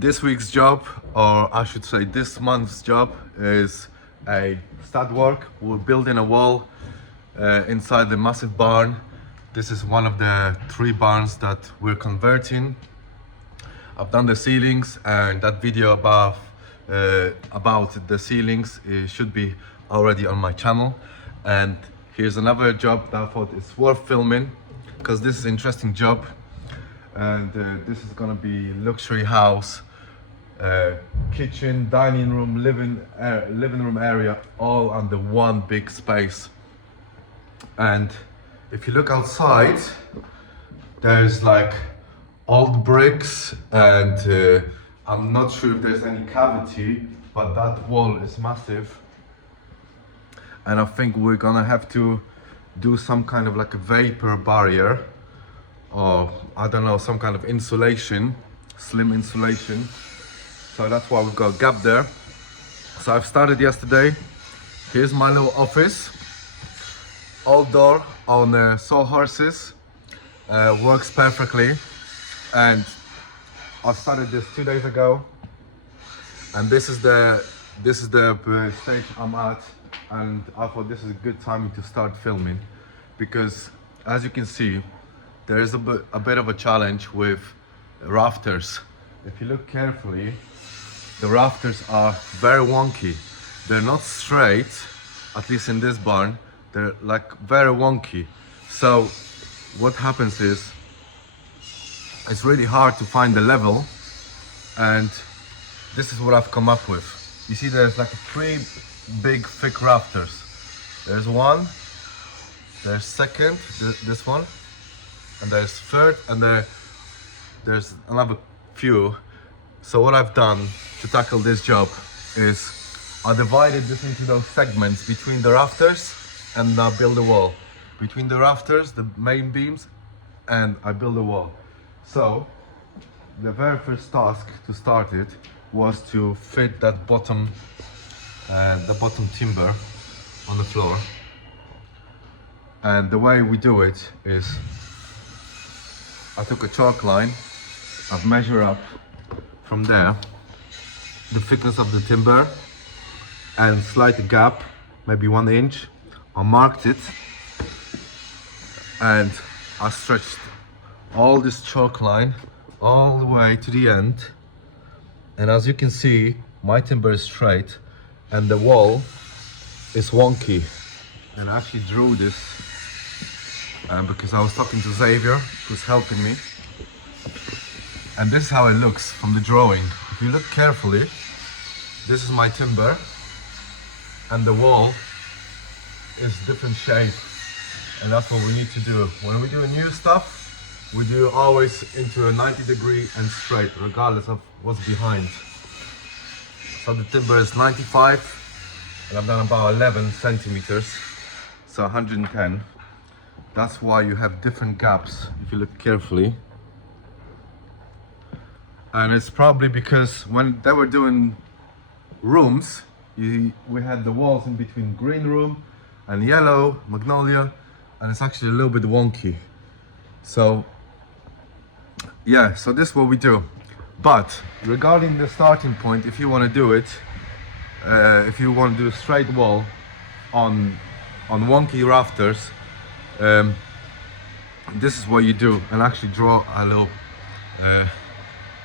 This week's job, or I should say this month's job, is a stud work. We're building a wall inside the massive barn. This is one of the 3 barns that we're converting. I've done the ceilings, and that video about the ceilings should be already on my channel. And here's another job that I thought is worth filming because this is an interesting job. And this is gonna be luxury house, kitchen, dining room, living room area, all under one big space. And if you look outside, there's like old bricks, and I'm not sure if there's any cavity, but that wall is massive. And I think we're gonna have to do some kind of like a vapor barrier, or I don't know, some kind of insulation, slim insulation. So that's why we've got a gap there. So I've started yesterday. Here's my little office. Old door on sawhorses, works perfectly. And I started this 2 days ago. And this is the stage I'm at. And I thought this is a good time to start filming, because as you can see, there is a bit of a challenge with rafters. If you look carefully, the rafters are very wonky. They're not straight, at least in this barn. They're like very wonky. So what happens is, it's really hard to find the level, and this is what I've come up with. You see, there's like 3 big thick rafters. There's one, there's second, this one, and there's third, and there's another few. So what I've done to tackle this job is I divided this into those segments between the rafters, and I build a wall. Between the rafters, the main beams, and I build a wall. So the very first task to start it was to fit that bottom timber on the floor. And the way we do it is, I took a chalk line, I've measured up from there the thickness of the timber and slight gap, maybe 1 inch. I marked it, and I stretched all this chalk line all the way to the end. And as you can see, my timber is straight and the wall is wonky. And I actually drew this because I was talking to Xavier, who's helping me. And this is how it looks from the drawing. If you look carefully, this is my timber, and the wall is different shape. And that's what we need to do. When we do new stuff, we do always into a 90-degree and straight, regardless of what's behind. So the timber is 95, and I've done about 11 centimeters, so 110. That's why you have different gaps if you look carefully. And it's probably because when they were doing rooms, we had the walls in between green room and yellow, magnolia, and it's actually a little bit wonky. So yeah, so this is what we do. But regarding the starting point, if you want to do it, if you want to do a straight wall on wonky rafters, this is what you do, and actually draw a little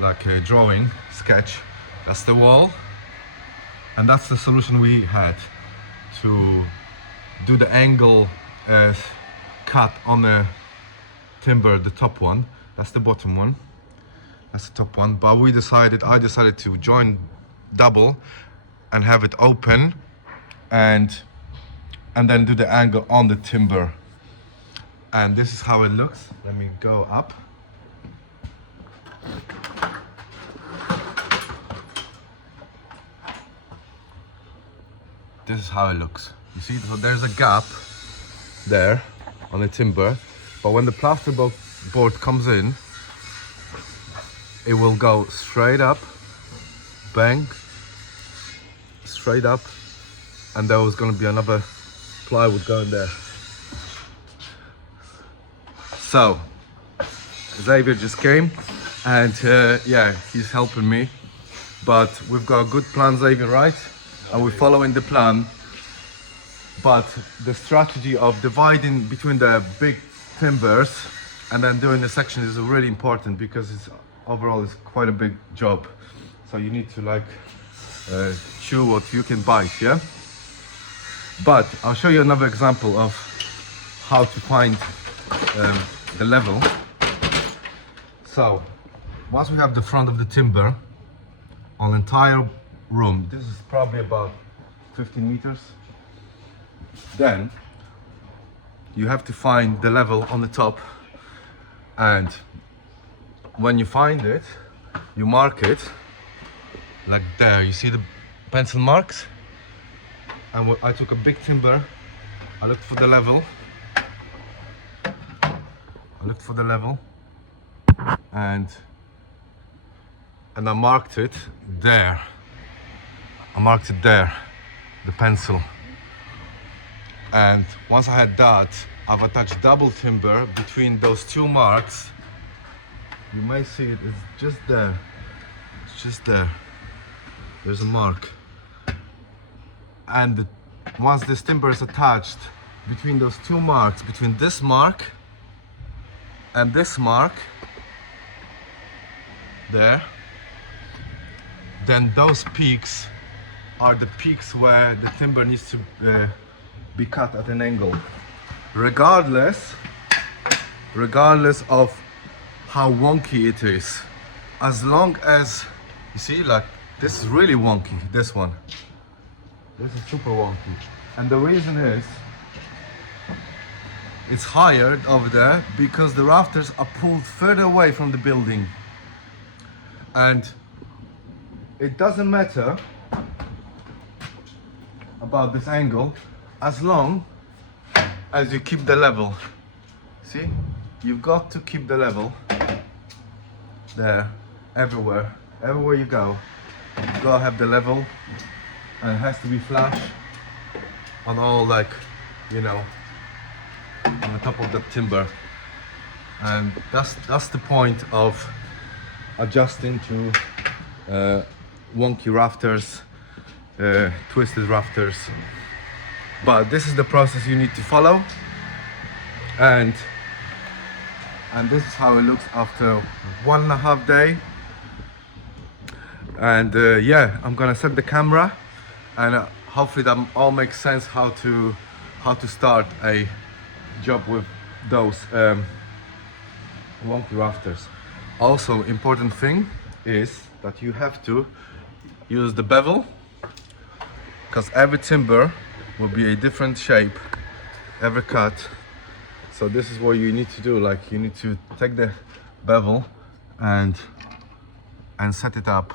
like a drawing sketch. That's the wall, and that's the solution we had to do the angle cut on the timber, the top one. That's the bottom one, that's the top one. But I decided to join double and have it open, and then do the angle on the timber. And this is how it looks. Let me go up. This is how it looks. You see, so there's a gap there on the timber, but when the plasterboard comes in, it will go straight up, bang, straight up, and there was going to be another plywood going there. So Xavier just came, and yeah, he's helping me. But we've got a good plan, Xavier, right? And we're following the plan. But the strategy of dividing between the big timbers and then doing the section is really important, because it's overall it's quite a big job. So you need to like chew what you can bite, yeah? But I'll show you another example of how to find the level. So once we have the front of the timber on entire room, this is probably about 15 meters, then you have to find the level on the top, and when you find it, you mark it like there. You see the pencil marks? And I took a big timber, I looked for the level, and I marked it there. The pencil. And once I had that, I've attached double timber between those two marks. You may see it, it's just there. It's just there. There's a mark. And once this timber is attached between those two marks, between this mark and this mark, there, then those peaks are the peaks where the timber needs to be cut at an angle, regardless of how wonky it is. As long as you see, like this is really wonky, this one. This is super wonky. And the reason is it's higher over there because the rafters are pulled further away from the building. And it doesn't matter about this angle as long as you keep the level. See? You've got to keep the level there, everywhere you go. You've got to have the level, and it has to be flush on all, like, you know, on the top of the timber. And that's the point of adjusting to wonky rafters, twisted rafters. But this is the process you need to follow, and this is how it looks after 1.5 days. And yeah, I'm gonna set the camera, and hopefully that all makes sense how to start a job with those wonky rafters. Also, important thing is that you have to use the bevel, because every timber will be a different shape, every cut. So this is what you need to do, like you need to take the bevel and set it up.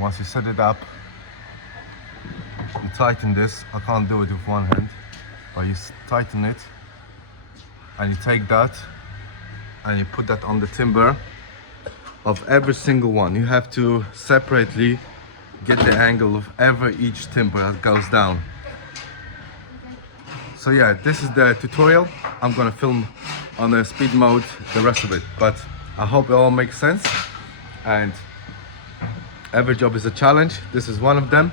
Once you set it up, you tighten this. I can't do it with one hand, but you tighten it, and you take that and you put that on the timber of every single one. You have to separately get the angle of each timber that goes down. So yeah, this is the tutorial. I'm gonna film on a speed mode the rest of it, but I hope it all makes sense. And every job is a challenge. This is one of them,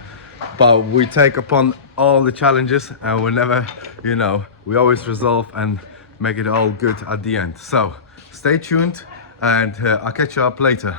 but we take upon all the challenges, and we never, you know, we always resolve and make it all good at the end. So stay tuned, and I'll catch you up later.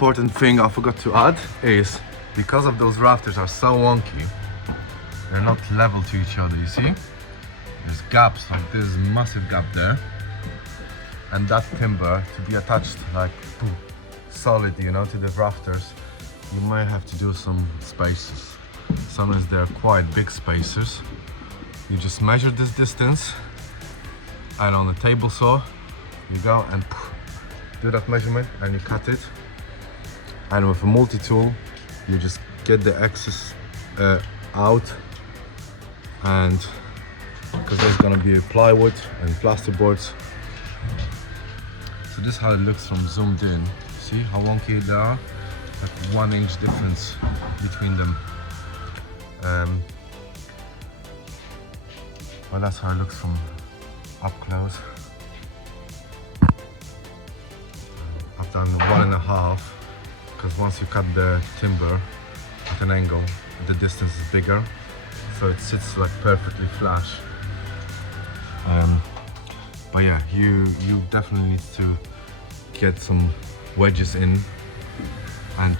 important thing I forgot to add is, because of those rafters are so wonky, they're not level to each other, you see? There's gaps, like there's a massive gap there. And that timber, to be attached like solid, you know, to the rafters, you might have to do some spaces. Sometimes they're quite big spacers. You just measure this distance, and on a table saw, you go and do that measurement and you cut it. And with a multi-tool, you just get the excess out, and because there's gonna be plywood and plasterboards. So this is how it looks from zoomed in. See how wonky they are? Like 1 inch difference between them. Well, that's how it looks from up close. I've done 1.5, because once you cut the timber at an angle, the distance is bigger, so it sits like perfectly flush. But yeah, you definitely need to get some wedges in and